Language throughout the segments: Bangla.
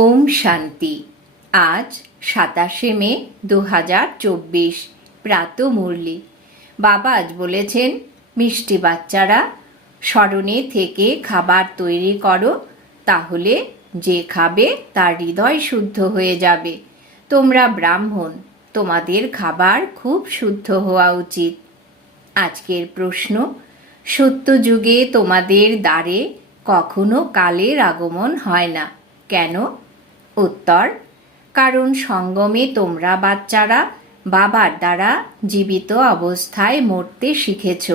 ওম শান্তি। আজ সাতাশে মে দু হাজার চব্বিশ, প্রাত মুরলি। বাবা আজ বলেছেন, মিষ্টি বাচ্চারা, স্মরণে থেকে খাবার তৈরি করো, তাহলে যে খাবে তার হৃদয় শুদ্ধ হয়ে যাবে। তোমরা ব্রাহ্মণ, তোমাদের খাবার খুব শুদ্ধ হওয়া উচিত। আজকের প্রশ্ন সত্যযুগে তোমাদের দ্বারে কখনো কালের আগমন হয় না। কেন? উত্তর, কারণ সঙ্গমে তোমরা বাচ্চারা বাবার দ্বারা জীবিত অবস্থায় মরতে শিখেছ।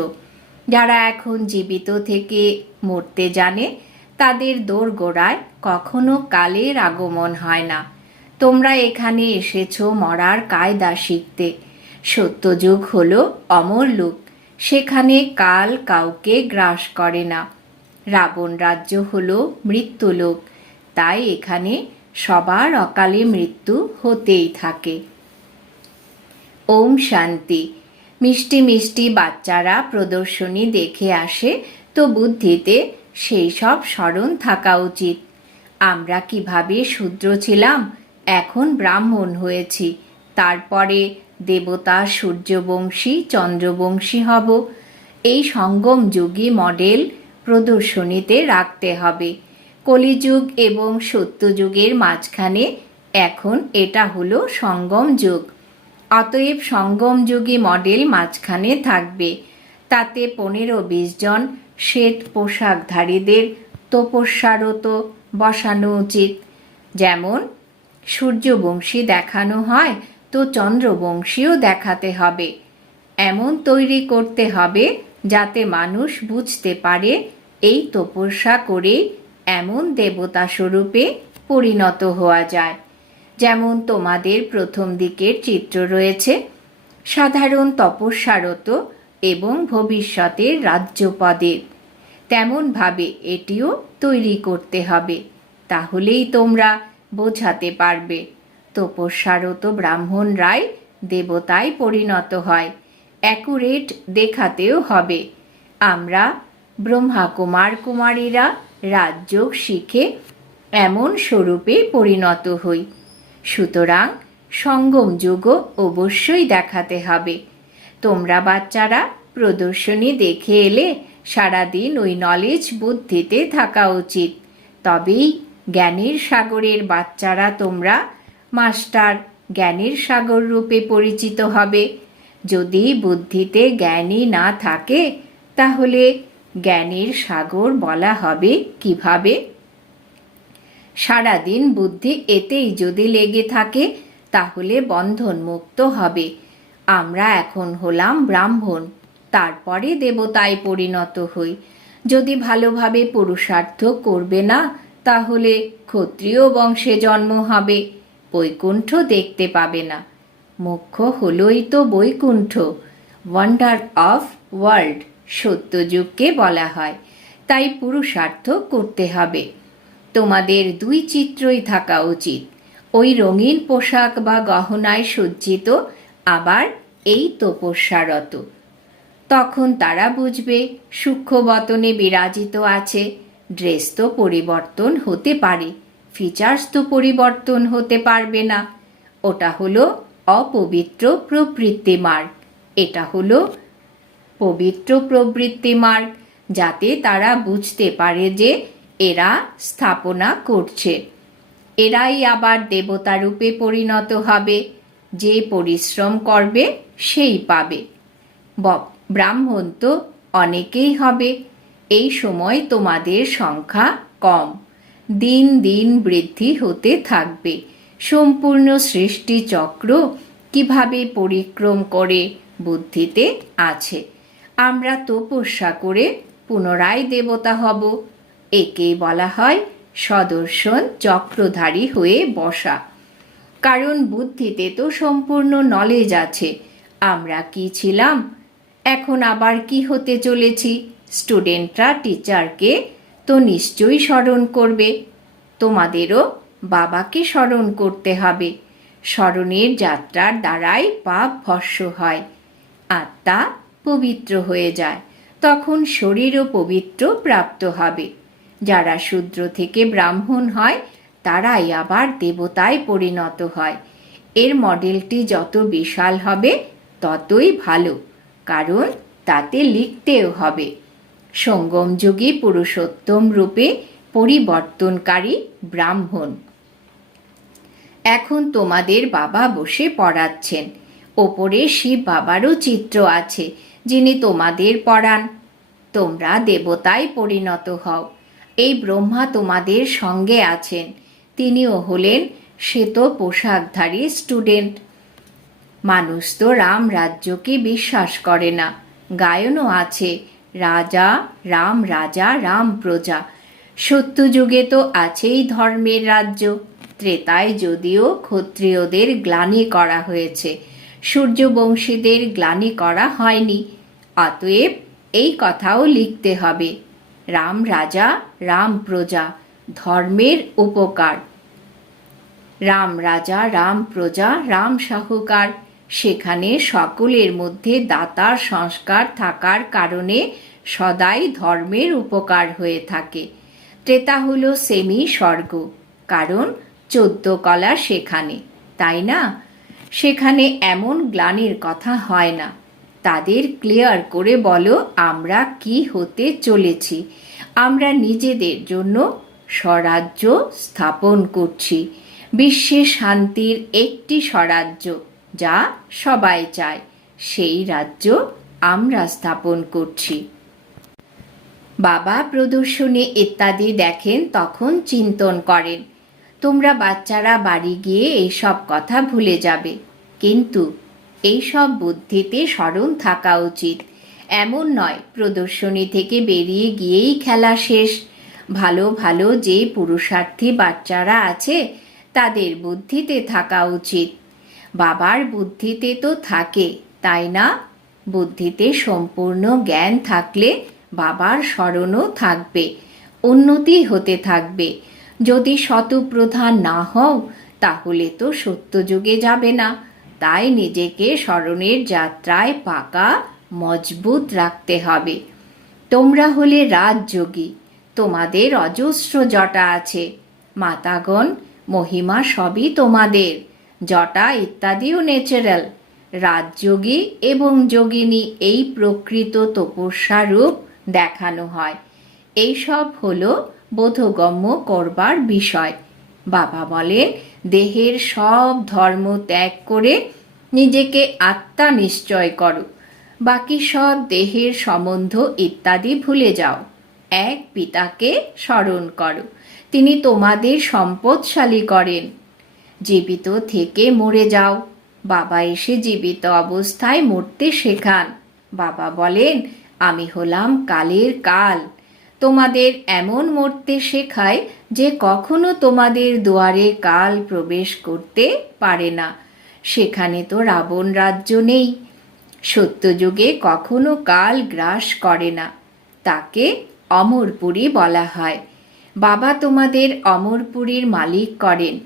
যারা এখন জীবিত থেকে মরতে জানে, তাদের দোরগোড়ায় কখনো কালের আগমন হয় না। তোমরা এখানে এসেছ মরার কায়দা শিখতে। সত্যযুগ হল অমর লোক, সেখানে কাল কাউকে গ্রাস করে না। রাবণ রাজ্য হল মৃত্যুলোক, তাই এখানে সবার অকালে মৃত্যু হতেই থাকে। ওম শান্তি। মিষ্টি মিষ্টি বাচ্চারা প্রদর্শনী দেখে আসে, তো বুদ্ধিতে সেই সব স্মরণ থাকা উচিত। আমরা কীভাবে শূদ্র ছিলাম, এখন ব্রাহ্মণ হয়েছি। তারপরে দেবতা সূর্যবংশী, চন্দ্রবংশী হব। এই সঙ্গম যুগী মডেল প্রদর্শনীতে রাখতে হবে। কলিযুগ এবং সত্যযুগের মাঝখানে, এখন এটা হলো সঙ্গম যুগ। অতএব সঙ্গম যুগী মডেল মাঝখানে থাকবে। তাতে পনেরো বিশ জন শ্বেত পোশাকধারীদের তপস্যারত বসানো উচিত। যেমন, সূর্যবংশী দেখানো হয় তো চন্দ্রবংশীও দেখাতে হবে। এমন তৈরি করতে হবে যাতে মানুষ বুঝতে পারে এই তপস্যা করে এমন দেবতা স্বরূপে পরিণত হওয়া যায়। যেমন তোমাদের প্রথম দিকের চিত্র রয়েছে, সাধারণ তপস্যারত এবং ভবিষ্যতের রাজ্যপদের। তেমনভাবে এটিও তৈরি করতে হবে, তাহলেই তোমরা বোঝাতে পারবে। তপস্যারত ব্রাহ্মণরাই দেবতায় পরিণত হয় অ্যাকুরেট দেখাতেও হবে। আমরা ব্রহ্মা কুমার কুমারীরা রাজযোগ শিখে এমন স্বরূপে পরিণত হই। সুতরাং সঙ্গম যুগও অবশ্যই দেখাতে হবে। তোমরা বাচ্চারা, প্রদর্শনী দেখে এলে সারাদিন ওই নলেজ বুদ্ধিতে থাকা উচিত। তবেই জ্ঞানের সাগরের বাচ্চারা তোমরা মাস্টার জ্ঞানের সাগর রূপে পরিচিত হবে। যদি বুদ্ধিতে জ্ঞানই না থাকে, তাহলে জ্ঞানের সাগর বলা হবে কীভাবে? সারাদিন বুদ্ধি এতেই যদি লেগে থাকে, তাহলে বন্ধন মুক্ত হবে। আমরা এখন হলাম ব্রাহ্মণ, তারপরে দেবতায় পরিণত হই। যদি ভালোভাবে পুরুষার্থ করবে না, তাহলে ক্ষত্রিয় বংশে জন্ম হবে, বৈকুণ্ঠ দেখতে পাবে না। মুখ্য হলই তো বৈকুণ্ঠ ওয়ান্ডার অফ ওয়ার্ল্ড সত্যযুগকে বলা হয়। তাই পুরুষার্থ করতে হবে। তোমাদের দুই চিত্রই থাকা উচিত। ওই রঙিন পোশাক বা গহনায় সজ্জিত, আবার এই তপস্যারত। তখন তারা বুঝবে সূক্ষ্মবতনে বিরাজিত আছে, ড্রেস তো পরিবর্তন হতে পারে, ফিচার্স তো পরিবর্তন হতে পারবে না। ওটা হলো অপবিত্র প্রবৃত্তি মার্গ। এটা হলো পবিত্র প্রবৃত্তি মার্গ, যাতে তারা বুঝতে পারে যে এরা স্থাপনা করছে। এরাই আবার দেবতারূপে পরিণত হবে। যে পরিশ্রম করবে, সেই পাবে। ব্রাহ্মণ তো অনেকেই হবে। এই সময় তোমাদের সংখ্যা কম। দিন দিন বৃদ্ধি হতে থাকবে। সম্পূর্ণ সৃষ্টি চক্র কীভাবে পরিক্রম করে বুদ্ধিতে আছে? আমরা তপস্যা করে পুনরায় দেবতা হব। একে বলা হয় সদর্শন চক্রধারী হয়ে বসা। কারণ বুদ্ধিতে তো সম্পূর্ণ নলেজ আছে। আমরা কি ছিলাম? এখন আবার কি হতে চলেছি? স্টুডেন্টরা টিচারকে তো নিশ্চয়ই স্মরণ করবে। তোমাদেরও বাবাকে স্মরণ করতে হবে। স্মরণের যাত্রার দ্বারাই পাপ ভস্য হয়। আত্মা পবিত্র হয়ে যায়, তখন শরীরও পবিত্র প্রাপ্ত হবে। যারা শূদ্র থেকে ব্রাহ্মণ হয়, তারাই আবার দেবতায় পরিণত হয়। এর মডেলটি যত বিশাল হবে, ততই ভালো, কারণ তাতে লিখতেও হবে। সঙ্গম সঙ্গমযোগী পুরুষোত্তম রূপে পরিবর্তনকারী ব্রাহ্মণ। এখন তোমাদের বাবা বসে পড়াচ্ছেন। ওপরে শিব বাবারও চিত্র আছে। যিনি তোমাদের পড়ান তোমরা দেবতায় পরিণত হও। এই ব্রহ্মা তোমাদের সঙ্গে আছেন। তিনিও হলেন শ্বেত পোশাকধারী স্টুডেন্ট মানুষ তো রাম রাজ্যকে বিশ্বাস করে না। গায়নও আছে, রাজা, রাম রাজা, রাম প্রজা। সত্যযুগে তো আছেই ধর্মের রাজ্য। ত্রেতায় যদিও ক্ষত্রিয়দের গ্লানি করা হয়েছে। সূর্যবংশীদের গ্লানি করা হয়নি। অতএব এই কথাও লিখতে হবে। রাম রাজা, রাম প্রজা, ধর্মের উপকার। রাম রাজা, রাম প্রজা, রাম সাহুকার, সেখানে সকলের মধ্যে দাতার সংস্কার থাকার কারণে সদাই ধর্মের উপকার হয়ে থাকে। ত্রেতা হলো সেমি স্বর্গ, কারণ চোদ্দ কলা সেখানে, তাই না? সেখানে এমন গ্লানির কথা হয় না। তাদের ক্লিয়ার করে বলো, আমরা কি হতে চলেছি? আমরা নিজেদের জন্য স্বরাজ্য স্থাপন করছি। বিশ্বে শান্তির একটি স্বরাজ্য যা সবাই চায়, সেই রাজ্য আমরা স্থাপন করছি। বাবা প্রদর্শনী ইত্যাদি দেখেন, তখন চিন্তন করেন। তোমরা বাচ্চারা বাড়ি গিয়ে এইসব কথা ভুলে যাবে। কিন্তু এইসব বুদ্ধিতে স্মরণ থাকা উচিত। এমন নয়, প্রদর্শনী থেকে বেরিয়ে গিয়েই খেলা শেষ। ভালো ভালো যে পুরুষার্থী বাচ্চারা আছে, তাদের বুদ্ধিতে থাকা উচিত। বাবার বুদ্ধিতে তো থাকে, তাই না? বুদ্ধিতে সম্পূর্ণ জ্ঞান থাকলে বাবার স্মরণও থাকবে, উন্নতি হতে থাকবে। যদি শতপ্রধান না হও, তাহলে তো সত্যযুগে যাবে না। তাই নিজেকে স্মরণের যাত্রায় পাকা, মজবুত রাখতে হবে। তোমরা হলে রাজযোগী, তোমাদের অজস্র জটা আছে। মাতাগণ, মহিমা সবই তোমাদের। জটা ইত্যাদিও ন্যাচারাল রাজযোগী এবং যোগিনী এই প্রকৃত তপস্যারূপ দেখানো হয়। এইসব হলো বোধগম্য করবার বিষয়। বাবা বলেন দেহের সব ধর্ম ত্যাগ করে নিজেকে আত্মা নিশ্চয় করো। বাকি সব দেহের সম্বন্ধ ইত্যাদি ভুলে যাও। এক পিতাকে স্মরণ করো। তিনি তোমাদের সম্পদশালী করেন। জীবিত থেকে মরে যাও। বাবা এসে জীবিত অবস্থায় মরতে শেখান। বাবা বলেন, আমি হলাম কালের কাল। তোমাদের এমন মরতে শেখায় যে কখনো তোমাদের দুয়ারে কাল প্রবেশ করতে পারে না। সেখানে তো রাবণ রাজ্য নেই। সত্যযুগে কখনো কাল গ্রাস করে না। তাকে অমরপুরী বলা হয়। বাবা তোমাদের অমরপুরীর মালিক করেন।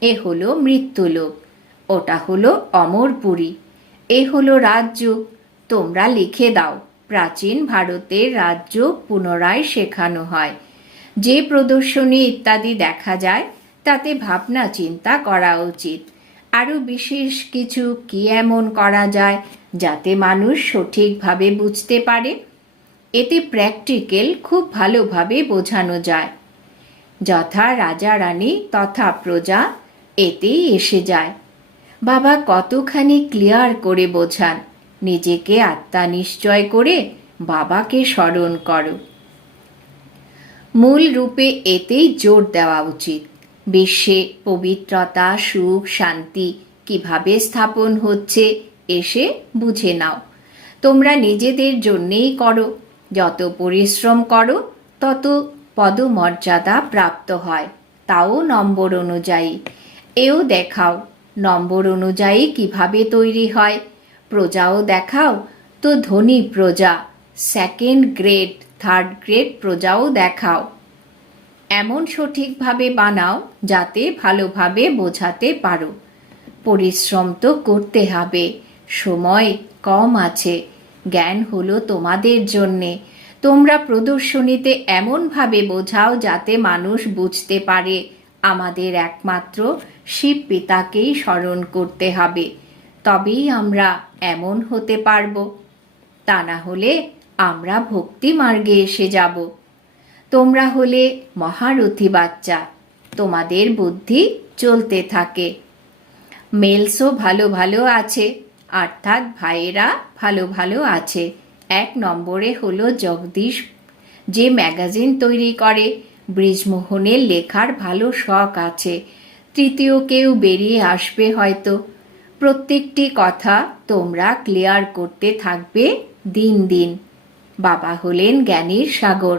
এ হলো মৃত্যুলোক। ওটা হলো অমরপুরী। এ হলো রাজ্য। তোমরা লিখে দাও। প্রাচীন ভারতের রাজ্য পুনরায় শেখানো হয়। যে প্রদর্শনী ইত্যাদি দেখা যায়, তাতে ভাবনা চিন্তা করা উচিত। আরও বিশেষ কিছু কি এমন করা যায়, যাতে মানুষ সঠিকভাবে বুঝতে পারে? এতে প্র্যাকটিক্যাল খুব ভালোভাবে বোঝানো যায়। যথা রাজা রানী তথা প্রজা, এতেই এসে যায়। বাবা কতখানি ক্লিয়ার করে বোঝান। নিজেকে আত্মা নিশ্চয় করে বাবাকে স্মরণ করো। মূল রূপে এতেই জোর দেওয়া উচিত। বিশ্বে পবিত্রতা, সুখ, শান্তি কীভাবে স্থাপন হচ্ছে এসে বুঝে নাও। তোমরা নিজেদের জন্যেই করো। যত পরিশ্রম করো, তত পদমর্যাদা প্রাপ্ত হয়। তাও নম্বর অনুযায়ী। এও দেখাও, নম্বর অনুযায়ী কীভাবে তৈরি হয়। প্রজাও দেখাও তো ধনী প্রজা। সেকেন্ড গ্রেড থার্ড গ্রেড প্রজাও দেখাও। এমন সঠিকভাবে বানাও যাতে ভালোভাবে বোঝাতে পারো। পরিশ্রম তো করতে হবে, সময় কম আছে, জ্ঞান হলো তোমাদের জন্যে। তোমরা প্রদর্শনীতে এমনভাবে বোঝাও যাতে মানুষ বুঝতে পারে, আমাদের একমাত্র শিব পিতাকেই স্মরণ করতে হবে। তবেই আমরা এমন হতে পারব। তা না হলে আমরা ভক্তি মার্গে এসে যাব। তোমরা হলে মহারথী বাচ্চা, তোমাদের বুদ্ধি চলতে থাকে। মেলসও ভালো ভালো আছে, অর্থাৎ ভাইয়েরা ভালো ভালো আছে। এক নম্বরে হলো জগদীশ, যে ম্যাগাজিন তৈরি করে। ব্রিজমোহনের লেখার ভালো শখ আছে। তৃতীয় কেউ বেরিয়ে আসবে হয়তো। প্রত্যেকটি কথা তোমরা ক্লিয়ার করতে থাকবে দিন দিন। বাবা হলেন জ্ঞানীর সাগর।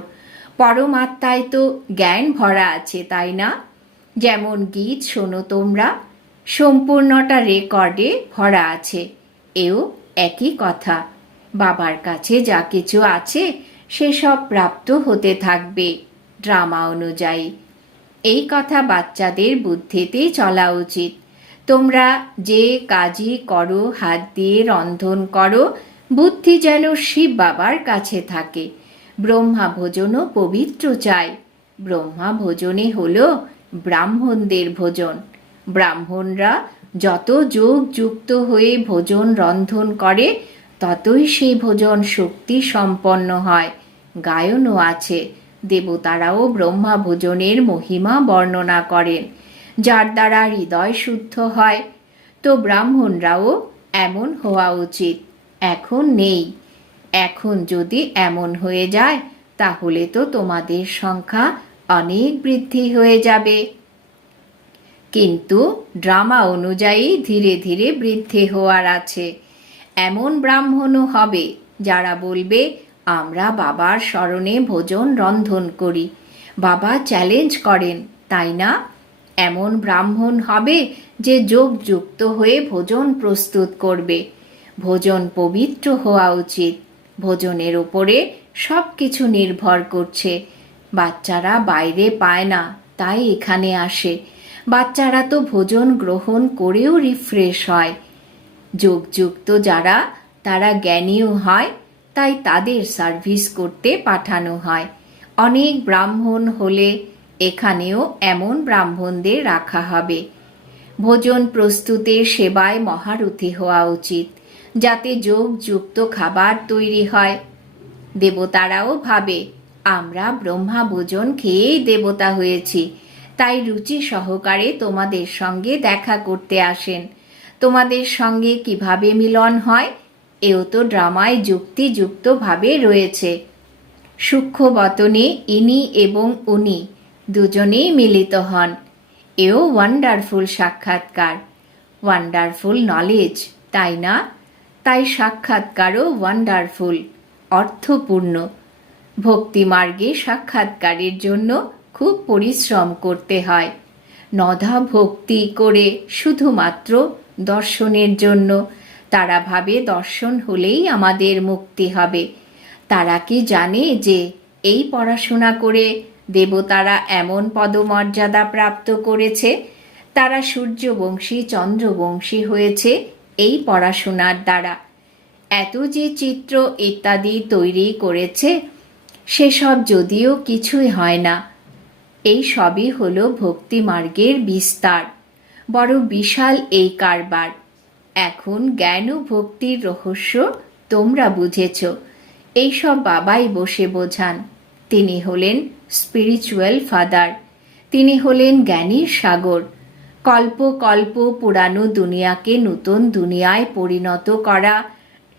পরমাত্মায় তো জ্ঞান ভরা আছে, তাই না? যেমন গীত শোনো তোমরা, সম্পূর্ণটা রেকর্ডে ভরা আছে। এও একই কথা। বাবার কাছে যা কিছু আছে সেসব প্রাপ্ত হতে থাকবে ড্রামা অনুযায়ী। এই কথা বাচ্চাদের বুদ্ধিতেই চলা উচিত। তোমরা যে কাজই করো, হাত দিয়ে রন্ধন করো, বুদ্ধি যেন শিব বাবার কাছে থাকে। ব্রহ্মা ভোজনও পবিত্র চাই। ব্রহ্মা ভোজনে হল ব্রাহ্মণদের ভোজন। ব্রাহ্মণরা যত যোগ যুক্ত হয়ে ভোজন রন্ধন করে, ততই সেই ভোজন শক্তি সম্পন্ন হয়। গায়নও আছে। দেবতারাও ব্রহ্মা ভোজনের মহিমা বর্ণনা করেন। যার দ্বারা হৃদয় শুদ্ধ হয়। তো ব্রাহ্মণরাও এমন হওয়া উচিত, এখন নেই। এখন যদি এমন হয়ে যায়, তাহলে তো তোমাদের সংখ্যা অনেক বৃদ্ধি হয়ে যাবে। কিন্তু ড্রামা অনুযায়ী ধীরে ধীরে বৃদ্ধি হওয়ার আছে। এমন ব্রাহ্মণও হবে যারা বলবে, আমরা বাবার স্মরণে ভোজন রন্ধন করি। বাবা চ্যালেঞ্জ করেন, তাই না? এমন ব্রাহ্মণ হবে যে যোগ যুক্ত হয়ে ভোজন প্রস্তুত করবে। ভোজন পবিত্র হওয়া উচিত। ভোজনের উপরে সব কিছু নির্ভর করছে। বাচ্চারা বাইরে পায় না, তাই এখানে আসে। বাচ্চারা তো ভোজন গ্রহণ করেও রিফ্রেশ হয়। যোগযুক্ত যারা, তারা জ্ঞানীও হয়, তাই তাদের সার্ভিস করতে পাঠানো হয়। অনেক ব্রাহ্মণ হলে এখানেও এমন ব্রাহ্মণদের রাখা হবে। ভোজন প্রস্তুতের সেবায় মহারথী হওয়া উচিত, যাতে যোগযুক্ত খাবার তৈরি হয়। দেবতারাও ভাবে, আমরা ব্রহ্মা ভোজন খেয়েই দেবতা হয়েছি, তাই রুচি সহকারে তোমাদের সঙ্গে দেখা করতে আসেন। তোমাদের সঙ্গে কীভাবে মিলন হয়, এও তো ড্রামায় যুক্তিযুক্তভাবে রয়েছে। সূক্ষ্ম বতনে ইনি এবং উনি দুজনেই মিলিত হন। এও ওয়ান্ডারফুল সাক্ষাৎকার। ওয়ান্ডারফুল নলেজ তাই না? তাই সাক্ষাৎকারও ওয়ান্ডারফুল অর্থপূর্ণ। ভক্তিমার্গে সাক্ষাৎকারের জন্য খুব পরিশ্রম করতে হয়। নধা ভক্তি করে শুধুমাত্র দর্শনের জন্য। তারা ভাবে দর্শন হলেই আমাদের মুক্তি হবে। তারা কি জানে যে এই পড়াশোনা করে দেবতারা এমন পদমর্যাদা প্রাপ্ত করেছে, তারা সূর্যবংশী, চন্দ্রবংশী হয়েছে এই পড়াশোনার দ্বারা। এত যে চিত্র ইত্যাদি তৈরি করেছে, সেসব যদিও কিছুই হয় না। এই সবই হলো ভক্তি মার্গের বিস্তার, বড় বিশাল এই কারবার। এখন জ্ঞান ও ভক্তির রহস্য তোমরা বুঝেছ। এইসব বাবাই বসে বোঝান। তিনি হলেন স্পিরিচুয়াল ফাদার তিনি হলেন জ্ঞানীর সাগর। কল্প কল্প পুরানো দুনিয়াকে নতুন দুনিয়ায় পরিণত করা,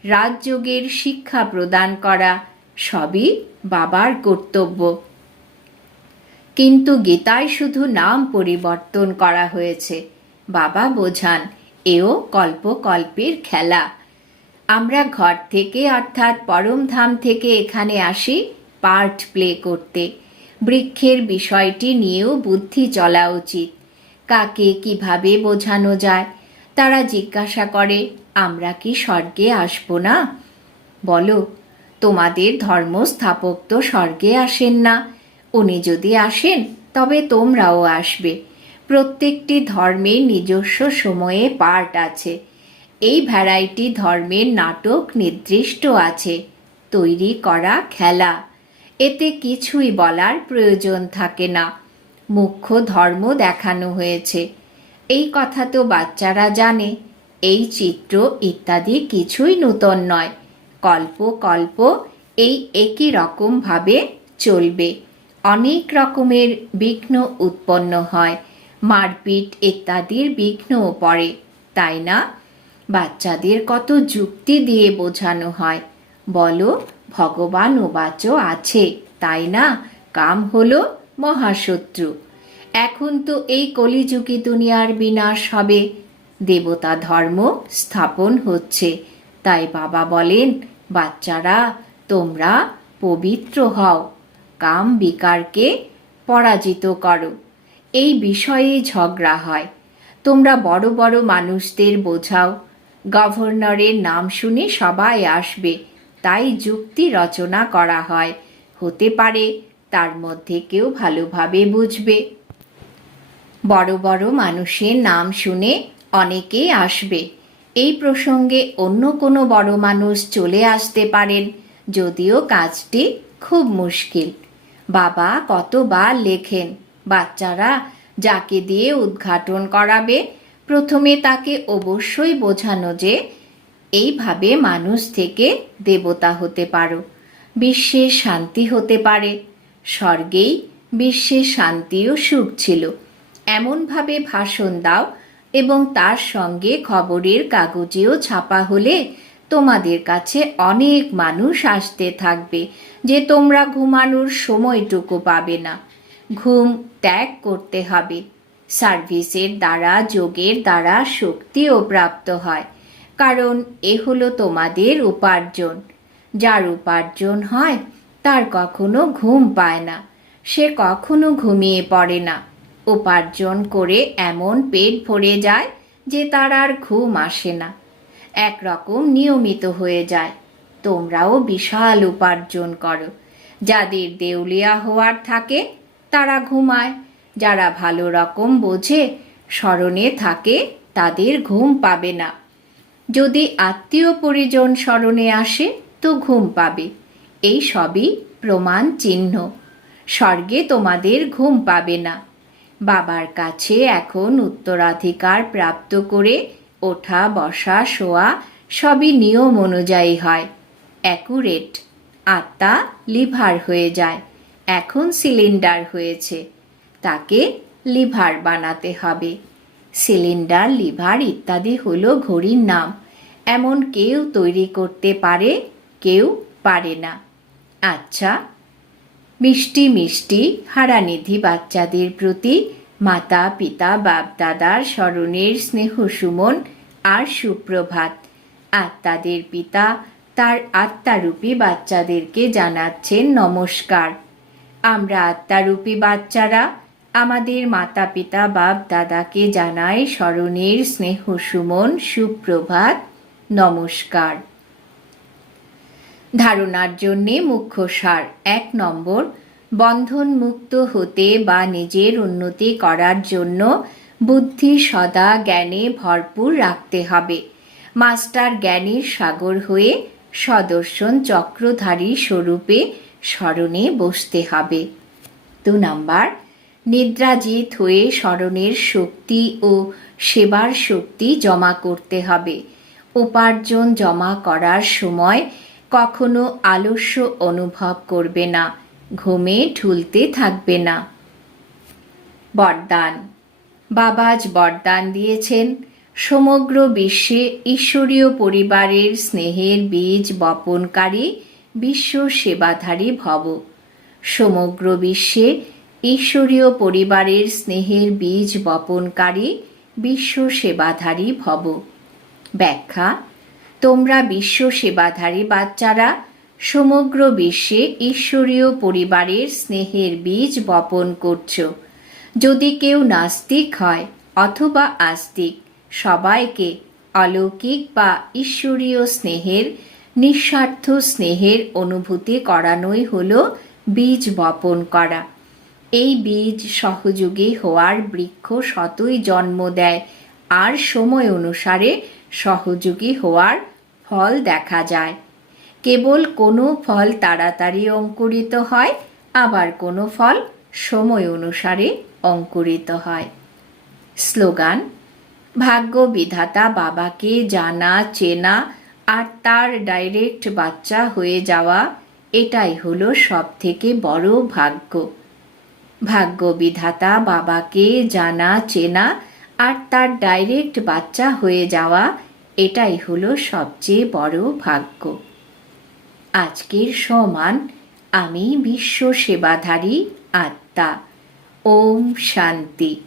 রাজযোগের শিক্ষা প্রদান করা, সবই বাবার কর্তব্য। কিন্তু গীতায় শুধু নাম পরিবর্তন করা হয়েছে। বাবা বোঝান, এও কল্পকল্পের খেলা। আমরা ঘর থেকে অর্থাৎ পরমধাম থেকে এখানে আসি পার্ট প্লে করতে। বৃক্ষের বিষয়টি নিয়েও বুদ্ধি চলা উচিত। কাকে কীভাবে বোঝানো যায়? তারা জিজ্ঞাসা করে, আমরা কি স্বর্গে আসব না? বলো, তোমাদের ধর্মস্থাপক তো স্বর্গে আসেন না। উনি যদি আসেন, তবে তোমরাও আসবে। প্রত্যেকটি ধর্মের নিজস্ব সময়ে পার্ট আছে। এই ভ্যারাইটি ধর্মের নাটক নির্দিষ্ট আছে। তৈরি করা খেলা। এতে কিছুই বলার প্রয়োজন থাকে না। মুখ্য ধর্ম দেখানো হয়েছে। এই কথা তো বাচ্চারা জানে। এই চিত্র ইত্যাদি কিছুই নূতন নয়। কল্প কল্প এই একই রকমভাবে চলবে। অনেক রকমের বিঘ্ন উৎপন্ন হয়। মারপিট ইত্যাদির বিঘ্নও পড়ে, তাই না? বাচ্চাদের কত যুক্তি দিয়ে বোঝানো হয়। বলো ভগবান ও বাচও আছে, তাই না? কাম হলো মহাশত্রু। এখন তো এই কলিযুগী দুনিয়ার বিনাশ হবে। দেবতা ধর্ম স্থাপন হচ্ছে। তাই বাবা বলেন, বাচ্চারা, তোমরা পবিত্র হও। কাম বিকারকে পরাজিত করো। এই বিষয়ে ঝগড়া হয়। তোমরা বড় বড় মানুষদের বোঝাও। গভর্নরের নাম শুনে সবাই আসবে। তাই যুক্তি রচনা করা হয়। হতে পারে তার মধ্যে কেউ ভালোভাবে বুঝবে। বড় বড় মানুষের নাম শুনে অনেকেই আসবে। এই প্রসঙ্গে অন্য কোনো বড় মানুষ চলে আসতে পারেন, যদিও কাজটি খুব মুশকিল। বাবা কতবার লেখেন, বাচ্চারা যাকে দিয়ে উদ্ঘাটন করাবে, প্রথমে তাকে অবশ্যই বোঝানো যে এইভাবে মানুষ থেকে দেবতা হতে পারো। বিশ্বে শান্তি হতে পারে। স্বর্গেই বিশ্বে শান্তি ও সুখ ছিল। এমনভাবে ভাষণ দাও এবং তার সঙ্গে খবরের কাগজেও ছাপা হলে তোমাদের কাছে অনেক মানুষ আসতে থাকবে যে তোমরা ঘুমানোর সময়টুকু পাবে না। ঘুম ত্যাগ করতে হবে। সার্ভিসের দ্বারা, যোগের দ্বারা শক্তিও প্রাপ্ত হয়। কারণ এ হলো তোমাদের উপার্জন। যার উপার্জন হয়, তার কখনো ঘুম পায় না। সে কখনো ঘুমিয়ে পড়ে না। উপার্জন করে এমন পেট ভরে যায় যে তার আর ঘুম আসে না। একরকম নিয়মিত হয়ে যায়। তোমরাও বিশাল উপার্জন করো। যাদের দেউলিয়া হওয়ার থাকে, তারা ঘুমায়। যারা ভালো রকম বোঝে, স্মরণে থাকে, তাদের ঘুম পাবে না। যদি আত্মীয় পরিজন স্মরণে আসে, তো ঘুম পাবে। এই সবই প্রমাণ চিহ্ন। স্বর্গে তোমাদের ঘুম পাবে না। বাবার কাছে এখন উত্তরাধিকার প্রাপ্ত করে ওঠা, বসা, শোয়া সবই নিয়ম অনুযায়ী হয়। অ্যাকুরেট আত্মা লিভার হয়ে যায়। এখন সিলিন্ডার হয়েছে। তাকে লিভার বানাতে হবে। সিলিন্ডার, লিভার ইত্যাদি হলো ঘড়ির নাম। এমন কেউ তৈরি করতে পারে, কেউ পারে না। আচ্ছা মিষ্টি মিষ্টি হারানিধি বাচ্চাদের প্রতি মাতা পিতা বাপ দাদার স্মরণের স্নেহ সুমন আর সুপ্রভাত। আত্মাদের পিতা তার আত্মারূপী বাচ্চাদেরকে জানাচ্ছেন নমস্কার। আমরা আত্মারূপী বাচ্চারা আমাদের মাতা পিতা বাপ দাদাকে জানাই স্মরণের স্নেহ সুমন, সুপ্রভাত, নমস্কার। ধারণার জন্যে মুখ্য সার এক নম্বর বন্ধন মুক্ত হতে বা নিজের উন্নতি করার জন্য বুদ্ধি সদা জ্ঞানে ভরপুর রাখতে হবে। মাস্টার জ্ঞানের সাগর হয়ে সদর্শন চক্রধারী স্বরূপে স্মরণে বসতে হবে। দু নাম্বার নিদ্রাজিত হয়ে স্মরণের শক্তি ও সেবার শক্তি জমা করতে হবে। উপার্জন জমা করার সময় কখনো আলস্য অনুভব করবে না, ঘুমে ঢুলতে থাকবে না। বরদান। বাবাজ বরদান দিয়েছেন। সমগ্র বিশ্বে ঈশ্বরীয় পরিবারের স্নেহের বীজ বপনকারী বিশ্ব সেবাধারী ভব। সমগ্র বিশ্বে ঈশ্বরীয় পরিবারের স্নেহের বীজ বপনকারী বিশ্ব সেবাধারী ভব। ব্যাখ্যা, তোমরা বিশ্ব সেবাধারী বাচ্চারা, সমগ্র বিশ্বে ঈশ্বরীয় পরিবারের স্নেহের বীজ বপন করছ। যদি কেউ নাস্তিক হয় অথবা আস্তিক, সবাইকে অলৌকিক বা ঈশ্বরীয় স্নেহের, নিঃস্বার্থ স্নেহের অনুভূতি করানোই হল বীজ বপন করা। এই বীজ সহযোগী হওয়ার বৃক্ষ শতই জন্ম দেয়, আর সময় অনুসারে সহযোগী হওয়ার ফল দেখা যায়। কেবল কোনো ফল তাড়াতাড়ি অঙ্কুরিত হয়, আবার কোনো ফল সময় অনুসারে অঙ্কুরিত হয়। স্লোগান, ভাগ্য বিধাতা বাবাকে জানা, চেনা, আর তার ডাইরেক্ট বাচ্চা হয়ে যাওয়া, এটাই হলো সব থেকে বড় ভাগ্য। ভাগ্য বিধাতা বাবাকে জানা, চেনা আর তার ডাইরেক্ট বাচ্চা হয়ে যাওয়া, এটাই হলো সবচেয়ে বড় ভাগ্য। আজকের সমান, আমি বিশ্ব সেবাধারী আত্মা। ওম শান্তি।